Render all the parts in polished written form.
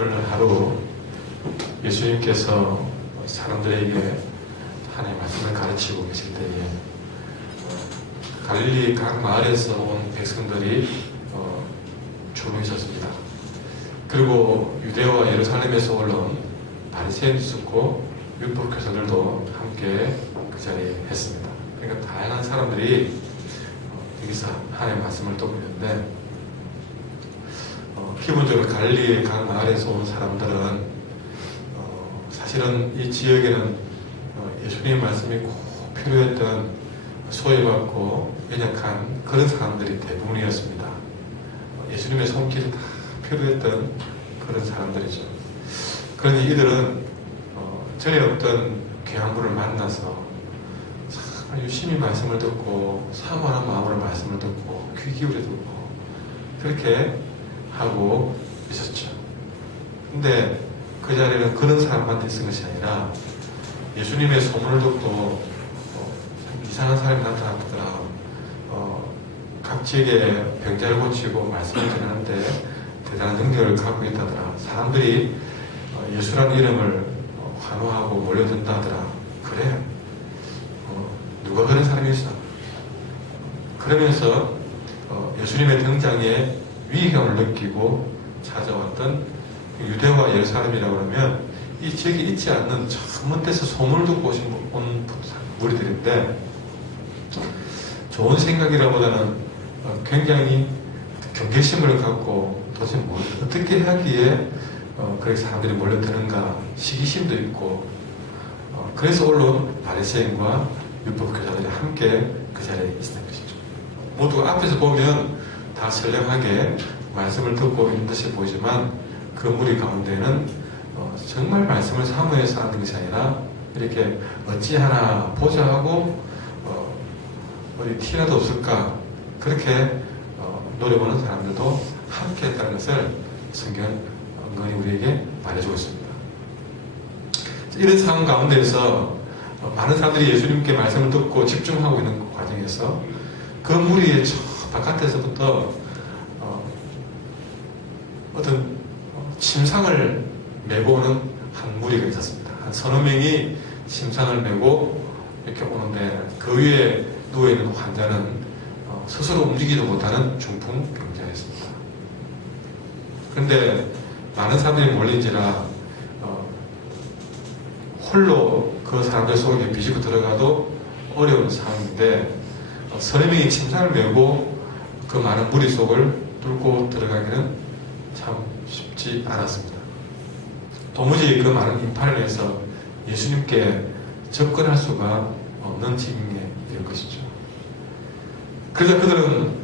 오늘 하루 예수님께서 사람들에게 하나님의 말씀을 가르치고 계실 때에 갈릴리 각 마을에서 온 백성들이 주로 있었습니다. 그리고 유대와 예루살렘에서 올라온 바리새인도 있었고 율법교사들도 함께 그 자리에 했습니다. 그러니까 다양한 사람들이 여기서 하나님의 말씀을 듣고 있는데 기본적으로 갈릴리 각 마을에서 온 사람들은 사실은 이 지역에는 예수님의 말씀이 꼭 필요했던 소외받고 연약한 그런 사람들이 대부분이었습니다. 예수님의 손길이 다 필요했던 그런 사람들이죠. 그러니 이들은 전에 없던 귀한 분을 만나서 참 유심히 말씀을 듣고 사모하는 마음으로 말씀을 듣고 귀 기울여 듣고 그렇게 하고 있었죠. 근데 그 자리에는 그런 사람만 있은 것이 아니라 예수님의 소문을 듣고 이상한 사람이 나타났더라. 각 지역에 병자를 고치고 말씀을 전하는데 대단한 능력을 갖고 있다더라. 사람들이 예수라는 이름을 환호하고 몰려든다더라. 그래. 누가 그런 사람이 있어? 그러면서 예수님의 등장에 위기감을 느끼고 찾아왔던 유대와 예루살렘이라고 하면 이 지역에 있지 않는 먼 데서 소문을 듣고 온 무리들인데 좋은 생각이라보다는 굉장히 경계심을 갖고 도대체 뭘 어떻게 하기에 그렇게 사람들이 몰려드는가 시기심도 있고 그래서 올라온 바리새인과 율법교사들이 함께 그 자리에 있는 것이죠. 모두 앞에서 보면 다 선량하게 말씀을 듣고 있는 듯이 보이지만 그 무리 가운데는 정말 말씀을 사모해서 하는 것이 아니라 이렇게 어찌하나 보자 하고 어디 티라도 없을까 그렇게 노려보는 사람들도 함께 했다는 것을 성경은 은근히 우리에게 말해주고 있습니다. 이런 상황 가운데에서 많은 사람들이 예수님께 말씀을 듣고 집중하고 있는 과정에서 그 무리의 저 바깥에서부터 어떤 침상을 메고 오는 한 무리가 있었습니다. 한 서너 명이 침상을 메고 이렇게 오는데 그 위에 누워있는 환자는 스스로 움직이지도 못하는 중풍 병자였습니다. 그런데 많은 사람들이 몰린지라 홀로 그 사람들 속에 비집고 들어가도 어려운 상황인데 서너 명이 침상을 메고 그 많은 무리 속을 뚫고 들어가기는 참 쉽지 않았습니다. 도무지 그 많은 인파를 해서 예수님께 접근할 수가 없는 지경에 될 것이죠. 그래서 그들은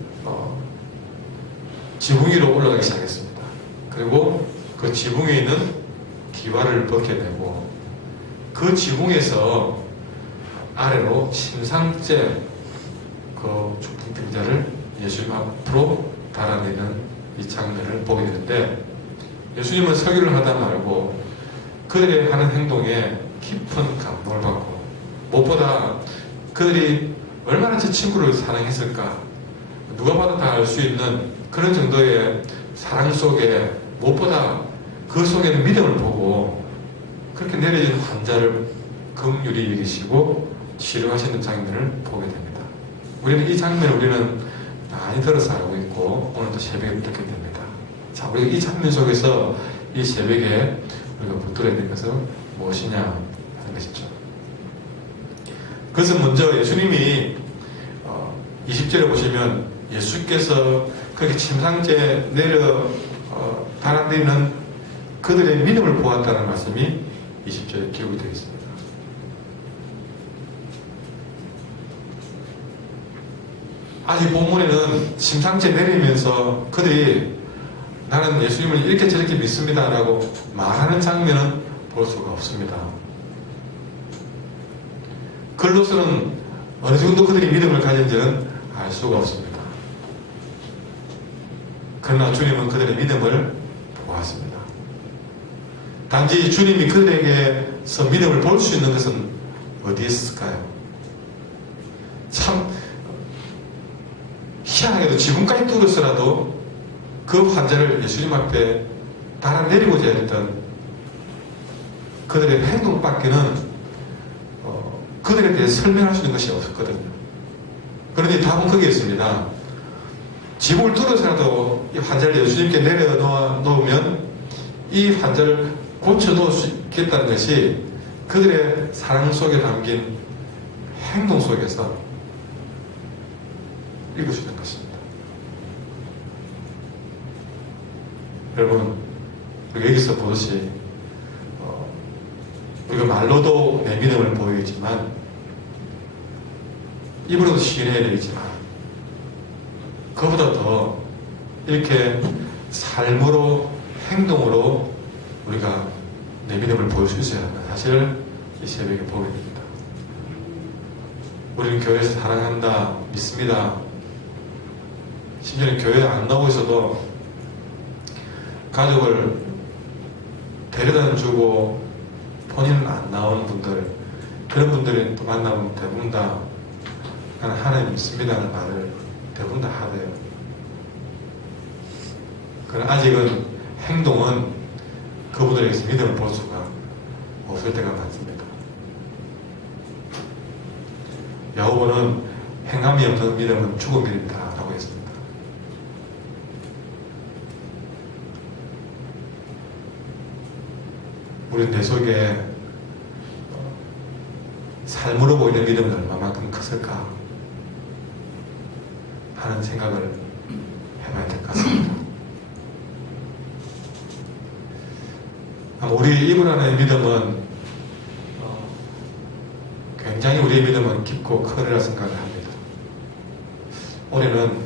지붕 위로 올라가기 시작했습니다. 그리고 그 지붕 위에 있는 기와를 벗겨내고 그 지붕에서 아래로 침상째 그 중풍병자를 예수님 앞으로 달아내는 이 장면을 보게 되는데 예수님은 설교를 하다 말고 그들의 하는 행동에 깊은 감동을 받고 무엇보다 그들이 얼마나 제 친구를 사랑했을까 누가 봐도 다 알 수 있는 그런 정도의 사랑 속에 무엇보다 그 속에는 믿음을 보고 그렇게 내려진 환자를 긍휼히 여기시고 치료하시는 장면을 보게 됩니다. 우리는 이 장면을 우리는 많이 들어서 알고 있고 오늘도 새벽에 듣게 됩니다. 자, 우리가 이 장면 속에서 이 새벽에 우리가 붙들어야 될 것은 무엇이냐 하는 것이죠. 그것은 먼저 예수님이 20절에 보시면 예수께서 그렇게 침상째 내려 달아내리는 그들의 믿음을 보았다는 말씀이 20절에 기록이 되어 있습니다. 아직 본문에는 침상째 내리면서 그들이 나는 예수님을 이렇게 저렇게 믿습니다 라고 말하는 장면은 볼 수가 없습니다. 글로서는 어느 정도 그들이 믿음을 가진지는 알 수가 없습니다. 그러나 주님은 그들의 믿음을 보았습니다. 단지 주님이 그들에게서 믿음을 볼 수 있는 것은 어디에 있을까요? 참 희한하게도 지붕까지 뚫어서라도 그 환자를 예수님 앞에 달아내리고자 했던 그들의 행동밖에는 그들에 대해 설명할 수 있는 것이 없었거든요. 그런데 답은 거기에 있습니다. 지붕을 뚫어서라도 이 환자를 예수님께 내려놓으면 이 환자를 고쳐놓을 수 있겠다는 것이 그들의 사랑 속에 담긴 행동 속에서 읽을 수 있는 것입니다. 여러분, 우리가 여기서 보듯이 우리가 말로도 내 믿음을 보이지만 입으로도 시인해야 되겠지만 그보다 더 이렇게 삶으로 행동으로 우리가 내 믿음을 보일 수 있어야 한다. 사실 이 새벽에 보게 됩니다. 우리는 교회에서 사랑한다, 믿습니다. 심지어는 교회에 안 나오고 있어도 가족을 데려다 주고 본인은 안 나오는 분들, 그런 분들이 또 만나면 대부분 다 나는 하나님 믿습니다는 말을 대부분 다 하대요. 그러나 아직은 행동은 그분들에게서 믿음을 볼 수가 없을 때가 많습니다. 야고보는 행함이 없는 믿음은 죽은 믿음이다 라고 했습니다. 우리 내 속에 삶으로 보이는 믿음은 얼마만큼 컸을까 하는 생각을 해봐야 될 것 같습니다. 우리 이분 안의 믿음은 굉장히 우리의 믿음은 깊고 크리라 생각을 합니다. 올해는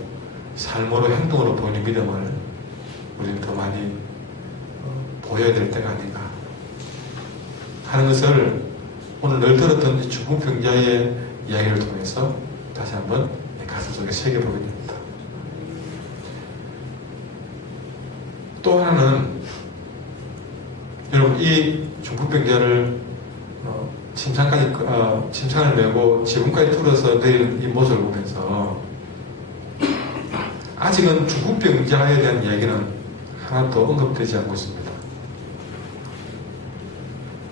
삶으로 행동으로 보이는 믿음을 우리는 더 많이 보여야 될 때가 아닌가 하는 것을 오늘 늘 들었던 이 중국 병자의 이야기를 통해서 다시 한번 내 가슴 속에 새겨보게 됩니다. 또 하나는 여러분 이 중국 병자를 침상을 메고 지붕까지 뚫어서 내리는 이 모습을 보면서 아직은 중국 병자에 대한 이야기는 하나도 언급되지 않고 있습니다.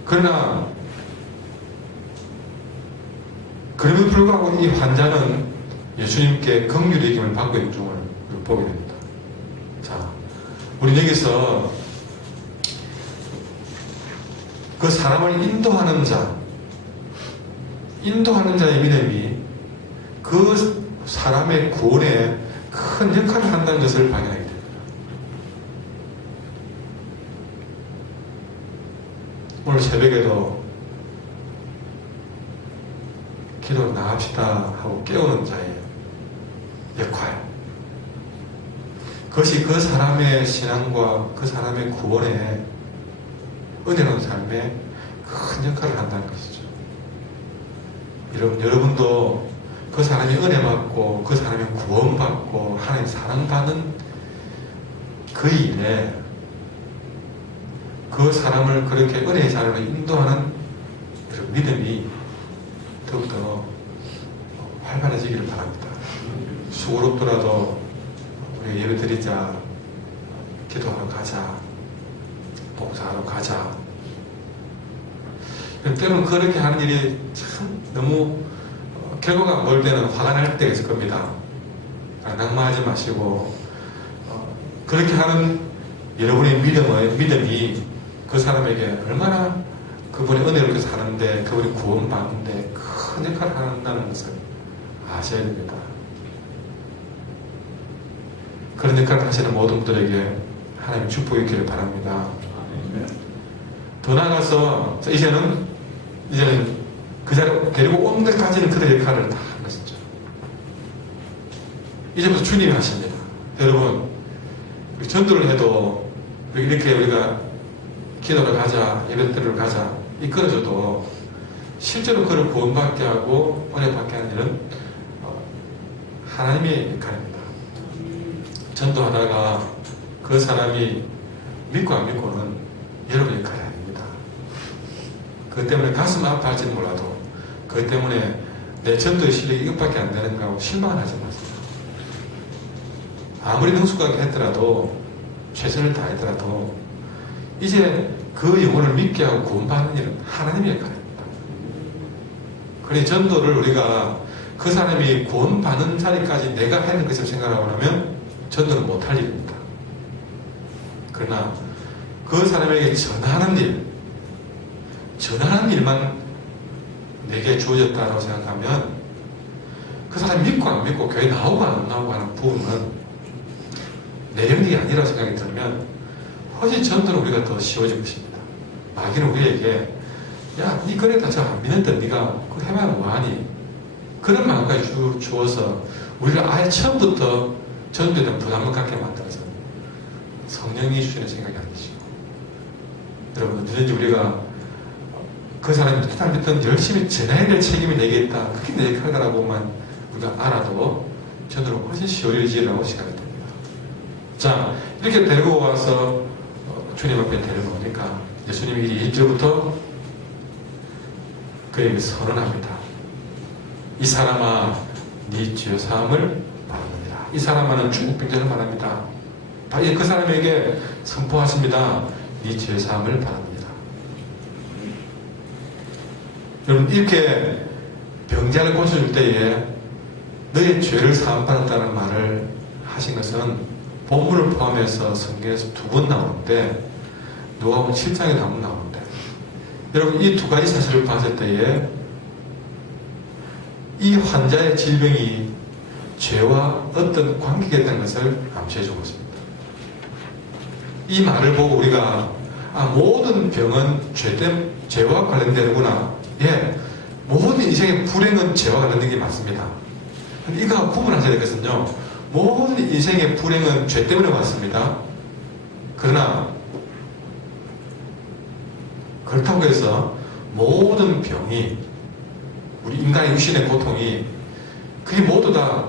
그러나 그럼에도 불구하고 이 환자는 예수님께 긍휼의 힘을 받고 있는 중을 보게 됩니다. 자, 우리 여기서 그 사람을 인도하는 자의 믿음이 그 사람의 구원에 큰 역할을 한다는 것을 발견하게 됩니다. 오늘 새벽에도 기도 나갑시다 하고 깨우는 자의 역할, 그것이 그 사람의 신앙과 그 사람의 구원에 은혜로운 삶에 큰 역할을 한다는 것이죠. 여러분도 그 사람이 은혜 받고 그 사람이 구원받고 하나님 사랑받는 그 일에 그 사람을 그렇게 은혜의 자리로 인도하는 그런 믿음이 더욱더 활발해지기를 바랍니다. 수고롭더라도 우리 예배 드리자, 기도하러 가자, 봉사하러 가자. 때로는 그렇게 하는 일이 참 너무 결과가 안 볼 때는 화가 날 때가 있을 겁니다. 낭만하지 마시고 그렇게 하는 여러분의 믿음이 그 사람에게 얼마나 그분의 은혜롭게 사는데 그분이 구원받는데 큰 역할을 한다는 것을 아셔야 됩니다. 그런 역할을 하시는 모든 분들에게 하나님 축복이 있기를 바랍니다. 더 나아가서 이제는 그 자리에 데리고 온 데까지는 그들의 역할을 다 한 것이죠. 이제부터 주님이 하십니다. 여러분, 전도를 해도 이렇게 우리가 기도를 가자, 예배드리러 가자 이끌어줘도 실제로 그를 구원받게 하고 은혜받게 하는 일은 하나님의 역할입니다. 전도하다가 그 사람이 믿고 안 믿고는 여러분의 역할이 아닙니다. 그것 때문에 가슴 아파할지는 몰라도 그것 때문에 내 전도의 실력이 이것밖에 안 되는가 하고 실망을 하지 마세요. 아무리 능숙하게 했더라도 최선을 다했더라도 이제 그 영혼을 믿게 하고 구원받는 일은 하나님의 역할입니다. 그러니 전도를 우리가 그 사람이 구원받는 자리까지 내가 해야 될 것을 생각하고 나면 전도는 못할 일입니다. 그러나 그 사람에게 전하는 일만 내게 주어졌다고 생각하면 그 사람이 믿고 안 믿고 교회 나오고 안 나오고 하는 부분은 내 영역이 아니라고 생각이 들면 훨씬 전도는 우리가 더 쉬워질 것입니다. 마귀는 우리에게 야, 니 그래도 저 안 믿는데 니가 그거 해봐야 뭐하니? 그런 마음까지 주어서 우리를 아예 처음부터 전도에 대한 부담을 갖게 만들어서 성령이 주시는 생각이 아니시고 여러분 언제든지 우리가 그 사람이 믿든 안 믿든 열심히 전해야 될 책임이 내게 있다. 그게 내 역할이라고만 우리가 알아도 전도는 훨씬 쉬워지라고 생각이 됩니다. 자, 이렇게 데리고 와서 주님 앞에 데리고 오니까 예수님이 1절부터 그에게 선언합니다. 이 사람아, 네 죄사함을 바랍니다. 이 사람아는 중국 병자를 말합니다. 그 사람에게 선포하십니다. 네 죄사함을 바랍니다. 여러분 이렇게 병자를 고쳐줄 때에 너의 죄를 사함받았다는 말을 하신 것은 본문을 포함해서 성경에서 2번 나오는데 누가복음 7장에 한번 나오는데 여러분 이 두 가지 사실을 봤을 때에 이 환자의 질병이 죄와 어떤 관계가 있다는 것을 암시해주고 있습니다. 이 말을 보고 우리가 모든 병은 죄와 관련되는구나. 예, 모든 인생의 불행은 죄와 관련된 게 맞습니다. 이거 구분하셔야 될 것은요. 모든 인생의 불행은 죄 때문에 왔습니다. 그러나 그렇다고 해서 모든 병이 우리 인간의 육신의 고통이 그게 모두 다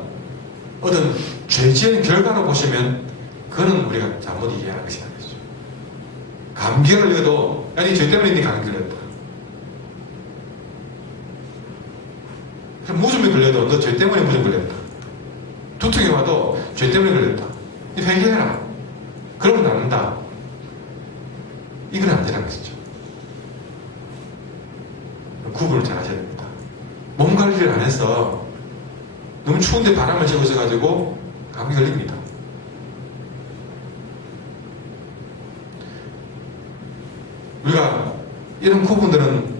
어떤 죄 지은 결과로 보시면 그거는 우리가 잘못 이해하는 것이 아니죠. 감기가 걸려도 아니 죄 때문에 네 감기 걸렸다. 무좀이 걸려도 너 죄 때문에 무좀 걸렸다. 두통이 와도 죄 때문에 걸렸다. 이 회개해라. 그러면 낫는다. 이건 안 되는 것이죠. 구분을 잘 하셔야 됩니다. 몸 관리를 안 해서 너무 추운데 바람을 쐬으셔가지고 감기 걸립니다. 우리가 이런 구분들은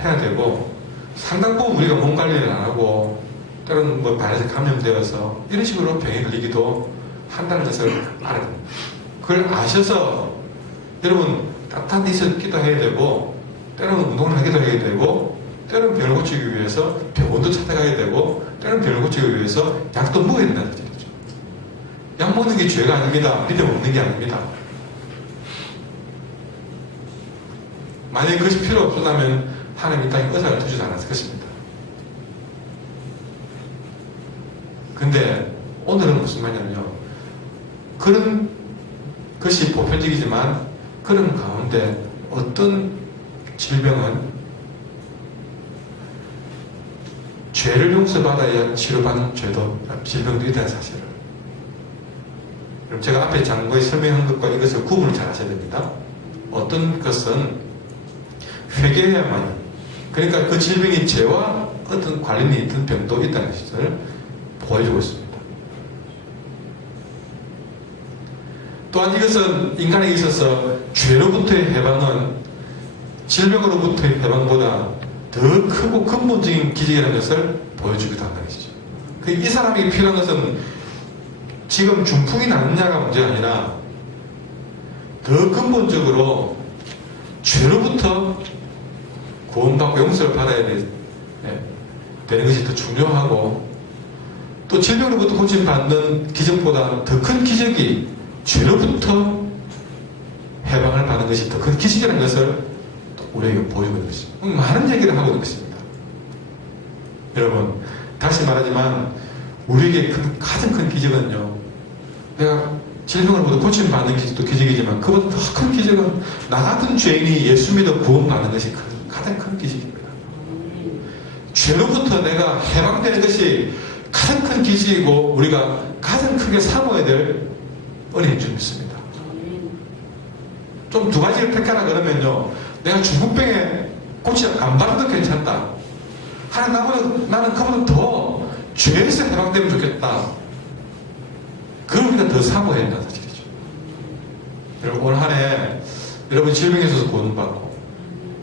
해야 되고 상당 부분 우리가 몸 관리를 안 하고 때로는 뭐 발에서 감염되어서 이런 식으로 병에 걸리기도 한다는 것을 알아야 됩니다. 그걸 아셔서 여러분 따뜻한 데 있어 기도해야 되고 때로는 운동을 하기도 해야 되고 때로는 병을 고치기 위해서 병원도 찾아가야 되고 때로는 병을 고치기 위해서 약도 먹어야 된다는 거죠. 약 먹는 게 죄가 아닙니다. 믿음 없는 게 아닙니다. 만약에 그것이 필요 없었다면 하나님 이 땅에 의사를 두지 않았을 것입니다. 근데 오늘은 무슨 말이냐면요. 그런 것이 보편적이지만 그런 가운데 어떤 질병은 죄를 용서받아야 치료받는 질병도 있다는 사실을. 그럼 제가 앞에 장거에 설명한 것과 이것을 구분을 잘 하셔야 됩니다. 어떤 것은 회개해야만, 그러니까 그 질병이 죄와 어떤 관련이 있던 병도 있다는 것을 보여주고 있습니다. 또한 이것은 인간에게 있어서 죄로부터의 해방은 질병으로부터의 해방보다 더 크고 근본적인 기적이라는 것을 보여주기도 한다는 것이죠. 이 사람에게 필요한 것은 지금 중풍이 낫느냐가 문제가 아니라 더 근본적으로 죄로부터 구원받고 용서를 받아야 되는 것이 더 중요하고 또 질병으로부터 고침받는 기적보다 더 큰 기적이 죄로부터 해방을 받는 것이 더 큰 기적이라는 것을 우리에게 보여주고 있는 것입니다. 많은 얘기를 하고 있는 것입니다. 여러분 다시 말하지만 우리에게 가장 큰 기적은요, 내가 질병으로부터 고침받는 기적도 기적이지만 그보다 더 큰 기적은 나 같은 죄인이 예수 믿어 구원받는 것이 가장 큰 기적입니다. 죄로부터 내가 해방되는 것이 가장 큰 기적이고 우리가 가장 크게 사모해야 될 은혜인 줄 믿습니다. 좀 두 가지를 택하라 그러면요, 내가 중국병에 고치 안 받아도 괜찮다. 하나님 나는 그보다 더 죄에서 해방되면 좋겠다. 그걸 우리가 더 사모해야 한다는 사실이죠. 여러분, 올 한 해 여러분 질병에서 구원받고,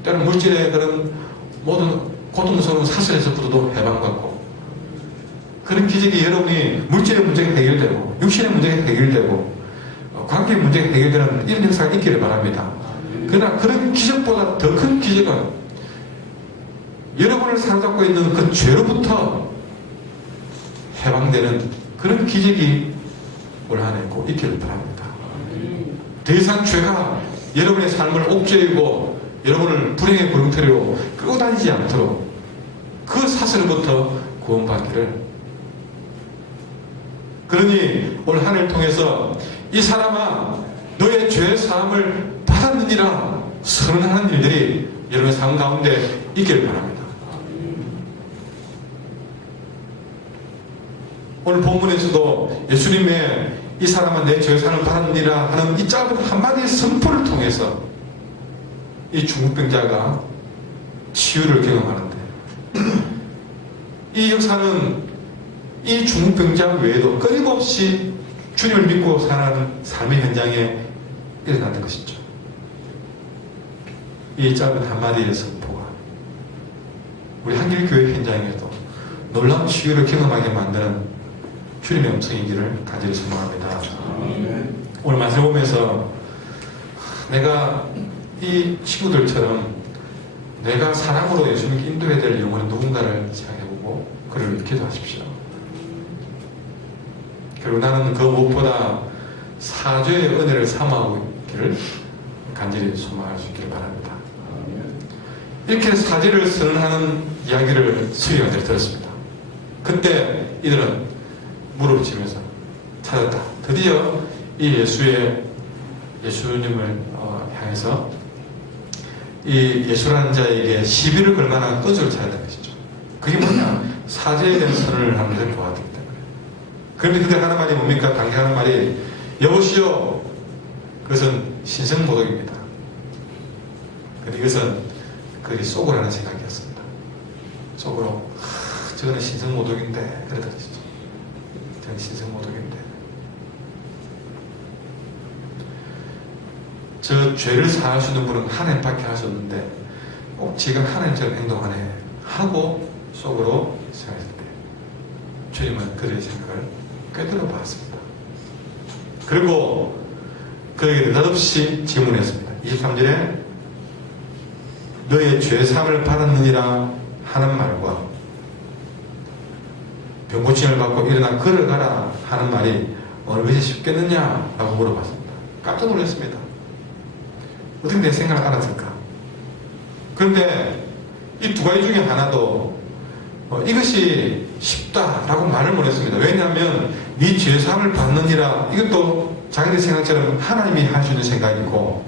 때로는 물질의 그런 모든 고통스러운 사슬에서부터도 해방받고, 그런 기적이 여러분이 물질의 문제가 해결되고, 육신의 문제가 해결되고, 관계의 문제가 해결되는 이런 역사가 있기를 바랍니다. 그러나 그런 기적보다 더 큰 기적은 여러분을 사로잡고 있는 그 죄로부터 해방되는 그런 기적이 올 한 해 꼭 있기를 바랍니다. 더 이상 죄가 여러분의 삶을 옥죄이고 여러분을 불행의 구렁텅이로 끌고 다니지 않도록 그 사슬로부터 구원받기를. 그러니 올 한 해를 통해서 이 사람아 너의 죄 사함을 받았느니라 선언하는 일들이 여러분의 삶 가운데 있기를 바랍니다. 오늘 본문에서도 예수님의 이 사람은 내 죄 사함을 받았느니라 하는 이 짧은 한마디의 선포를 통해서 이 중풍병자가 치유를 경험하는데, 이 역사는 이 중풍병자 외에도 끊임없이 주님을 믿고 살아가는 삶의 현장에 일어나는 것이죠. 이 짧은 한마디의 선포가 우리 한길교회 현장에도 놀라운 치유를 경험하게 만드는 주님의 음성이기를 간절히 소망합니다. 오늘 말씀을 보면서 내가 이 친구들처럼 내가 사랑으로 예수님께 인도해야 될 영혼은 누군가를 생각해보고 그를 기도하십시오. 그리고 나는 그 무엇보다 사죄의 은혜를 삼아오고 있기를 간절히 소망할 수 있기를 바랍니다. 이렇게 사죄를 선언하는 이야기를 수리관들이 들었습니다. 그때 이들은 무릎을 치면서 찾았다. 드디어 이 예수님을 향해서 이 예수라는 자에게 시비를 걸 만한 끈을 찾았다는 것이죠. 그게 뭐냐? 사죄에 대한 선언을 하는 데 도와주기 때문에. 그런데 그때 하는 말이 뭡니까? 당시 하는 말이 여보시오. 그것은 신성모독입니다. 근데 이것은 그게 속으라는 생각이었습니다. 속으로 저거는 신성모독인데 그러다 그랬죠. 저는 신성모독인데 저 죄를 사할 수 있는 분은 하나님밖에 할 수 없는데 꼭 지금 하나님처럼 행동하네 하고 속으로 생각했을 때 주님은 그들의 생각을 꿰뚫어 봤습니다. 그리고 그에게 느닷없이 질문했습니다. 23절에 너의 죄사함을 받았느니라 하는 말과 병고침을 받고 일어나 걸어가라 하는 말이 어느 것이 쉽겠느냐 라고 물어봤습니다. 깜짝 놀랐습니다. 어떻게 내 생각을 알았을까? 그런데 이 두 가지 중에 하나도 이것이 쉽다라고 말을 못했습니다. 왜냐하면 네 죄사함을 받느니라 이것도 자기들 생각처럼 하나님이 할 수 있는 생각이고,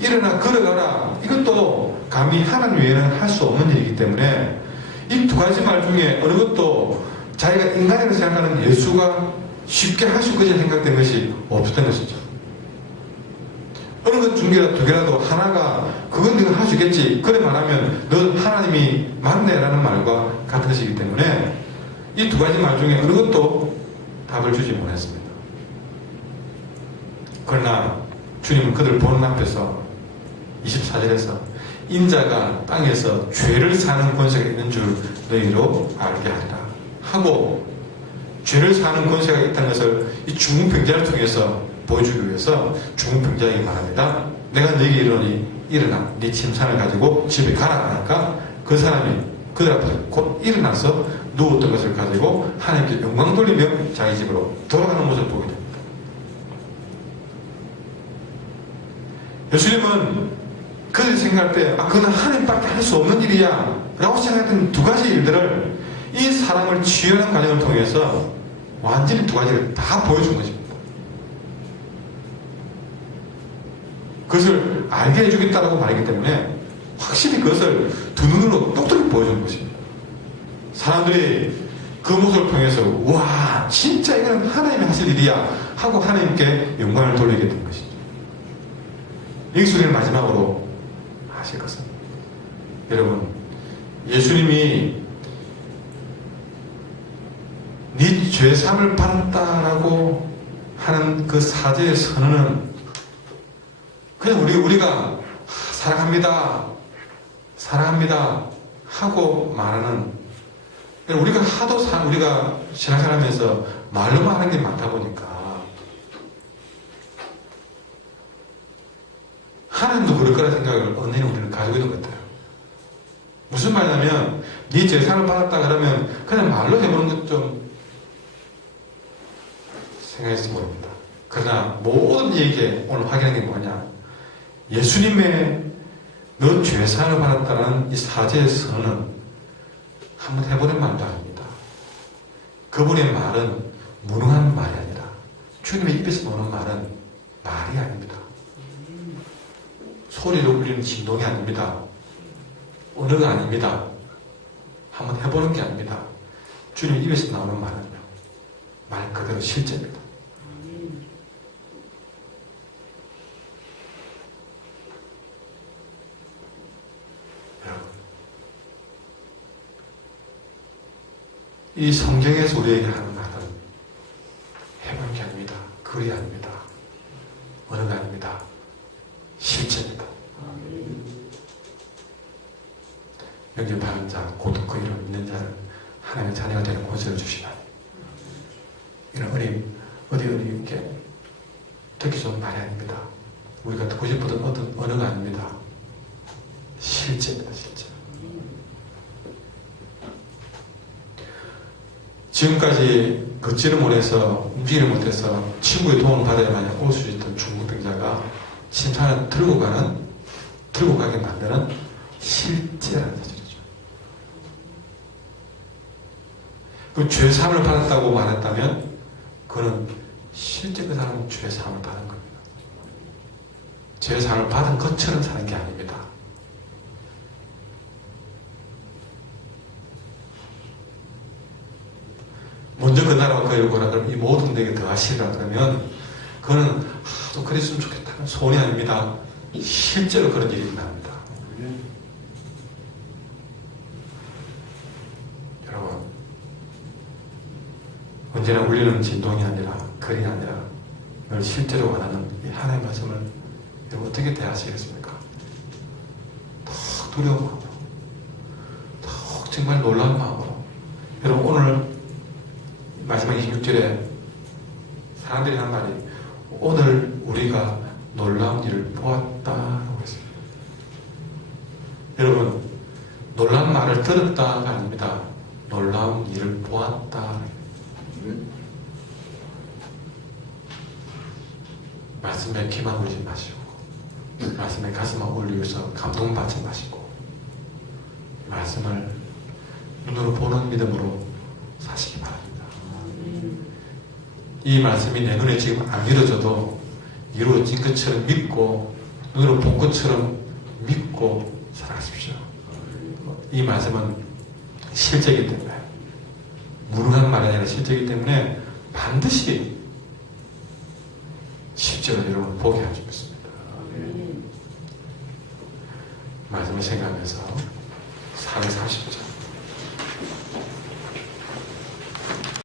일어나 걸어가라 이것도 감히 하나님 외에는 할 수 없는 일이기 때문에 이 두 가지 말 중에 어느 것도 자기가 인간이라고 생각하는 예수가 쉽게 할 수 있겠지 생각된 것이 없었던 것이죠. 어느 것 중에 두 개라도 하나가 그건 네가 할 수 있겠지 그래 말하면 너 하나님이 맞네라는 말과 같은 것이기 때문에 이 두 가지 말 중에 어느 것도 답을 주지 못했습니다. 그러나 주님은 그들 보는 앞에서 24절에서 인자가 땅에서 죄를 사는 권세가 있는 줄 너희로 알게 하리라 하고, 죄를 사는 권세가 있다는 것을 이 중풍병자를 통해서 보여주기 위해서 중풍병자에게 말합니다. 내가 너에게 이르노니 일어나 네 침상을 가지고 집에 가라 하니까 그 사람이 그들 앞에서 곧 일어나서 누웠던 것을 가지고 하나님께 영광 돌리며 자기 집으로 돌아가는 모습을 보게 됩니다. 예수님은 그들이 생각할 때 그건 하나님밖에 할 수 없는 일이야 라고 생각했던 두 가지 일들을 이 사람을 치유하는 과정을 통해서 완전히 두 가지를 다 보여준 것입니다. 그것을 알게 해주겠다고 말하기 때문에 확실히 그것을 두 눈으로 똑똑히 보여주는 것입니다. 사람들이 그 모습을 통해서 와 진짜 이건 하나님이 하실 일이야 하고 하나님께 영광을 돌리게 된 것이죠. 익숙이를 마지막으로 하실 것은, 여러분, 예수님이 네 죄사함을 받았다라고 하는 그 사죄의 선언은 그냥 우리가 사랑합니다, 사랑합니다 하고 말하는, 우리가 하도 우리가 신앙생활하면서 말로만 하는 게 많다 보니까 하나님도 그럴 거라 생각을 언론에 우리는 가지고 있는 것 같아요. 무슨 말이냐면 네 죄사함을 받았다 그러면 그냥 말로 해보는 것 좀 생각했을 모릅니다. 그러나 모든 얘기에 오늘 확인한 게 뭐냐, 예수님의 너 죄사함을 받았다는 이 사죄의 선언은 한번 해보는 말도 아닙니다. 그분의 말은 무능한 말이 아니라 주님의 입에서 나오는 말은 말이 아닙니다. 소리로 울리는 진동이 아닙니다. 언어가 아닙니다. 한번 해보는 게 아닙니다. 주님 입에서 나오는 말은요, 말 그대로 실제입니다. 여러분, 이 성경에서 우리에게 하는 말은 해보는 게 아닙니다. 글이 아닙니다. 언어가 아닙니다. 실제입니다. 여기 바른 자, 곧 그 이름 있는 자를 하나님의 자녀가 되는 권세를 주시나니. 이런 어디 이렇게 듣기 좋은 말이 아닙니다. 우리가 듣고 싶었던 어떤 언어가 아닙니다. 실제입니다. 실제. 지금까지 걷지를 못해서 움직이를 못해서 친구의 도움을 받아야만 올 수 있던 중국병자가 심판을 들고 가게 만드는 실제라는 사실이죠. 그 죄사함을 받았다고 말했다면 그는 실제 그 사람은 죄사함을 받은 겁니다. 죄사함을 받은 것처럼 사는 게 아닙니다. 먼저 그 나라와 그 일고라 그러면 이 모든 내게 더하시리라 그러면 그거는 좀 그랬으면 좋겠다는 소원이 아닙니다. 실제로 그런 일이 일어납니다. 여러분, 언제나 울리는 진동이 아니라 글이 아니라 이걸 실제로 원하는 이 하나님의 말씀을 여러분 어떻게 대하시겠습니까? 더 두려운 마음으로, 더 정말 놀라운 마음으로. 여러분, 오늘 마지막 26절에 사람들이 하는 말이 오늘 우리가 놀라운 일을 보았다라고 했습니다. 여러분, 놀라운 말을 들었다가 아닙니다. 놀라운 일을 보았다. 말씀에 귀만 울리지 마시고, 말씀에 가슴을 올리면서 감동받지 마시고, 말씀을 눈으로 보는 믿음으로 사시기 바랍니다. 이 말씀이 내 눈에 지금 안 이루어져도 이루어진 것처럼 믿고, 눈으로 본 것처럼 믿고 살아가십시오. 이 말씀은 실제이기 때문에, 무능한 말이 아니라 실제이기 때문에 반드시 실제로 여러분 보게 해주겠습니다. 말씀을 생각하면서